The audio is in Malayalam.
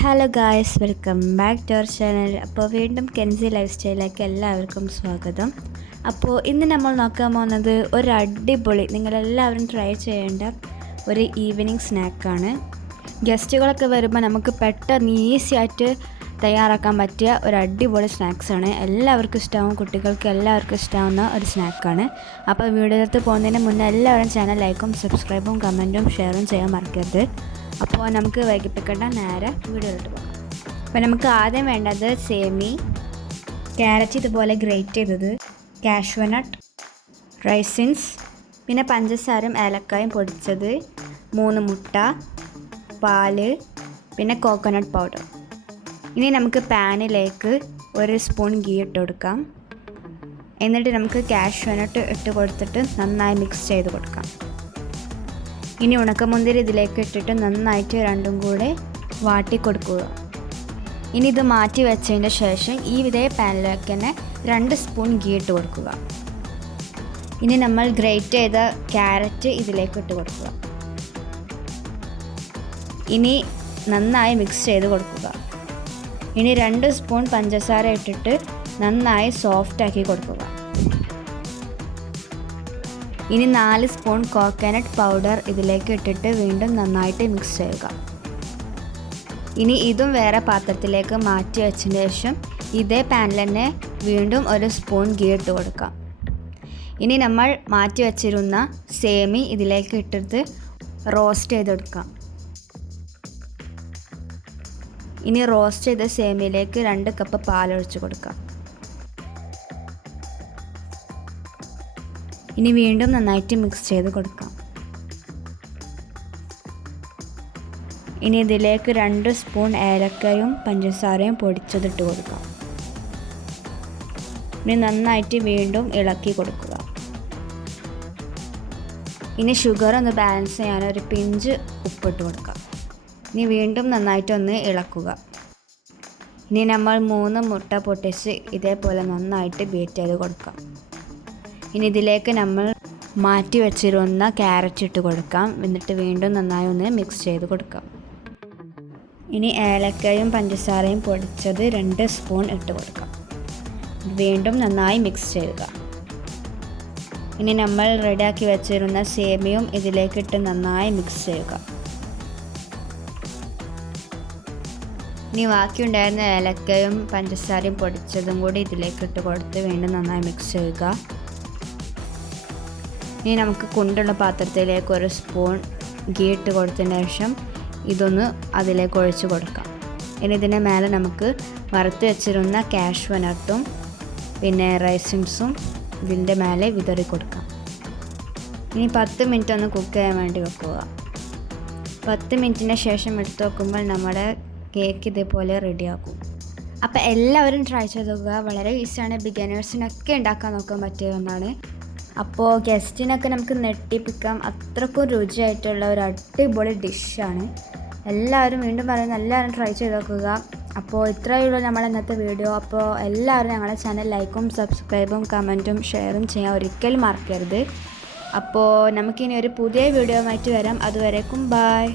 Hello guys, welcome back to our channel. അപ്പോൾ വീണ്ടും കെൻസി ലൈഫ് സ്റ്റൈലിലേക്ക് എല്ലാവർക്കും സ്വാഗതം. അപ്പോൾ ഇന്ന് നമ്മൾ നോക്കാൻ പോകുന്നത് ഒരു അടിപൊളി, നിങ്ങളെല്ലാവരും ട്രൈ ചെയ്യേണ്ട ഒരു ഈവനിങ് സ്നാക്കാണ്. ഗസ്റ്റുകളൊക്കെ വരുമ്പോൾ നമുക്ക് പെട്ടെന്ന് ഈസി ആയിട്ട് തയ്യാറാക്കാൻ പറ്റിയ ഒരു അടിപൊളി സ്നാക്സാണ്. എല്ലാവർക്കും ഇഷ്ടമാവും, കുട്ടികൾക്ക് എല്ലാവർക്കും ഇഷ്ടമാവുന്ന ഒരു സ്നാക്കാണ്. അപ്പോൾ വീഡിയോയിലേക്ക് പോകുന്നതിന് മുന്നേ എല്ലാവരും ചാനൽ ലൈക്കും സബ്സ്ക്രൈബും കമൻറ്റും ഷെയറും ചെയ്യാൻ മറക്കരുത്. അപ്പോൾ നമുക്ക് വൈകിപ്പിക്കേണ്ട നേരെ വീഡിയോയിലോട്ട് പോകാം. അപ്പോൾ നമുക്ക് ആദ്യം വേണ്ടത് സേമി, ക്യാരറ്റ് ഇതുപോലെ ഗ്രേറ്റ് ചെയ്തത്, കാഷ്യൂനട്ട്, റൈസിൻസ്, പിന്നെ പഞ്ചസാരയും ഏലക്കായും പൊടിച്ചത്, 3 മുട്ട, പാല്, പിന്നെ കോക്കനട്ട് പൗഡർ. ഇനി നമുക്ക് പാനിലേക്ക് 1 സ്പൂൺ ഗീ ഇട്ട് കൊടുക്കാം. എന്നിട്ട് നമുക്ക് കാഷ്യൂനട്ട് ഇട്ട് കൊടുത്തിട്ട് നന്നായി മിക്സ് ചെയ്ത് കൊടുക്കാം. ഇനി ഉണക്കമുന്തിരി ഇതിലേക്ക് ഇട്ടിട്ട് നന്നായിട്ട് രണ്ടും കൂടെ വാട്ടി കൊടുക്കുക. ഇനി ഇത് മാറ്റി വെച്ചതിന് ശേഷം ഇതേ പാനിലേക്ക് തന്നെ 2 സ്പൂൺ ഗീ ഇട്ട് കൊടുക്കുക. ഇനി നമ്മൾ ഗ്രേറ്റ് ചെയ്ത ക്യാരറ്റ് ഇതിലേക്ക് ഇട്ട് കൊടുക്കുക. ഇനി നന്നായി മിക്സ് ചെയ്ത് കൊടുക്കുക. ഇനി 2 സ്പൂൺ പഞ്ചസാര ഇട്ടിട്ട് നന്നായി സോഫ്റ്റാക്കി കൊടുക്കുക. ഇനി 4 സ്പൂൺ കോക്കനട്ട് പൗഡർ ഇതിലേക്ക് ഇട്ടിട്ട് വീണ്ടും നന്നായിട്ട് മിക്സ് ചെയ്യുക. ഇനി ഇതും വേറെ പാത്രത്തിലേക്ക് മാറ്റി വെച്ചതിന് ശേഷം ഇതേ പാനിൽ തന്നെ വീണ്ടും 1 സ്പൂൺ ഗീ ഇട്ട് കൊടുക്കാം. ഇനി നമ്മൾ മാറ്റി വെച്ചിരുന്ന സേമി ഇതിലേക്ക് ഇട്ടിട്ട് റോസ്റ്റ് ചെയ്തെടുക്കാം. ഇനി റോസ്റ്റ് ചെയ്ത സേമിയിലേക്ക് 2 കപ്പ് പാലൊഴിച്ച് കൊടുക്കാം. ഇനി വീണ്ടും നന്നായിട്ട് മിക്സ് ചെയ്ത് കൊടുക്കാം. ഇനി ഇതിലേക്ക് 2 സ്പൂൺ ഏലക്കയും പഞ്ചസാരയും പൊടിച്ചതിട്ട് കൊടുക്കാം. ഇനി നന്നായിട്ട് വീണ്ടും ഇളക്കി കൊടുക്കുക. ഇനി ഷുഗർ ഒന്ന് ബാലൻസ് ചെയ്യാൻ ഒരു പിഞ്ച് ഉപ്പിട്ട് കൊടുക്കാം. ഇനി വീണ്ടും നന്നായിട്ടൊന്ന് ഇളക്കുക. ഇനി നമ്മൾ 3 മുട്ട പൊട്ടിച്ച് ഇതേപോലെ നന്നായിട്ട് ബീറ്റ് ചെയ്ത് കൊടുക്കാം. ഇനി ഇതിലേക്ക് നമ്മൾ മാറ്റി വെച്ചിരുന്ന ക്യാരറ്റ് ഇട്ട് കൊടുക്കാം. എന്നിട്ട് വീണ്ടും നന്നായി ഒന്ന് മിക്സ് ചെയ്ത് കൊടുക്കാം. ഇനി ഏലക്കയും പഞ്ചസാരയും പൊടിച്ചത് 2 സ്പൂൺ ഇട്ട് കൊടുക്കാം. വീണ്ടും നന്നായി മിക്സ് ചെയ്യുക. ഇനി നമ്മൾ റെഡിയാക്കി വെച്ചിരുന്ന സേമിയയും ഇതിലേക്കിട്ട് നന്നായി മിക്സ് ചെയ്യുക. ഇനി ബാക്കിയുണ്ടായിരുന്ന ഏലക്കയും പഞ്ചസാരയും പൊടിച്ചതും കൂടി ഇതിലേക്കിട്ട് കൊടുത്ത് വീണ്ടും നന്നായി മിക്സ് ചെയ്യുക. ഇനി നമുക്ക് കൊണ്ടുള്ള പാത്രത്തിലേക്ക് 1 സ്പൂൺ ഗീ ഇട്ട് കൊടുത്തതിന് ശേഷം ഇതൊന്ന് അതിലേക്ക് ഒഴിച്ച് കൊടുക്കാം. ഇനി ഇതിൻ്റെ മേലെ നമുക്ക് വറുത്ത് വെച്ചിരുന്ന കാഷ്യൂനട്ടും പിന്നെ റൈസിൻസും ഇതിൻ്റെ മേലെ വിതറി കൊടുക്കാം. ഇനി 10 മിനിറ്റ് ഒന്ന് കുക്ക് ചെയ്യാൻ വേണ്ടി വെക്കുക. 10 മിനിറ്റിന് ശേഷം എടുത്ത് നോക്കുമ്പോൾ നമ്മുടെ കേക്ക് ഇതേപോലെ റെഡിയാക്കും. അപ്പോൾ എല്ലാവരും ട്രൈ ചെയ്ത് നോക്കുക. വളരെ ഈസിയാണ്, ബിഗിനേഴ്സിനൊക്കെ ഉണ്ടാക്കാൻ നോക്കാൻ പറ്റിയ ഒന്നാണ്. അപ്പോൾ ഗസ്റ്റിനൊക്കെ നമുക്ക് നെട്ടിപ്പിക്കാം. അത്രക്കും രുചിയായിട്ടുള്ള ഒരു അടിപൊളി ഡിഷാണ്. എല്ലാവരും വീണ്ടും പറയുന്നത് എല്ലാവരും ട്രൈ ചെയ്ത് നോക്കുക. അപ്പോൾ ഇത്രയേ ഉള്ളൂ നമ്മളെ ഇന്നത്തെ വീഡിയോ. അപ്പോൾ എല്ലാവരും ഞങ്ങളുടെ ചാനൽ ലൈക്കും സബ്സ്ക്രൈബും കമൻറ്റും ഷെയറും ചെയ്യാൻ ഒരിക്കലും മറക്കരുത്. അപ്പോൾ നമുക്കിനി ഒരു പുതിയ വീഡിയോ ആയിട്ട് വരാം. അതുവരേക്കും ബൈ.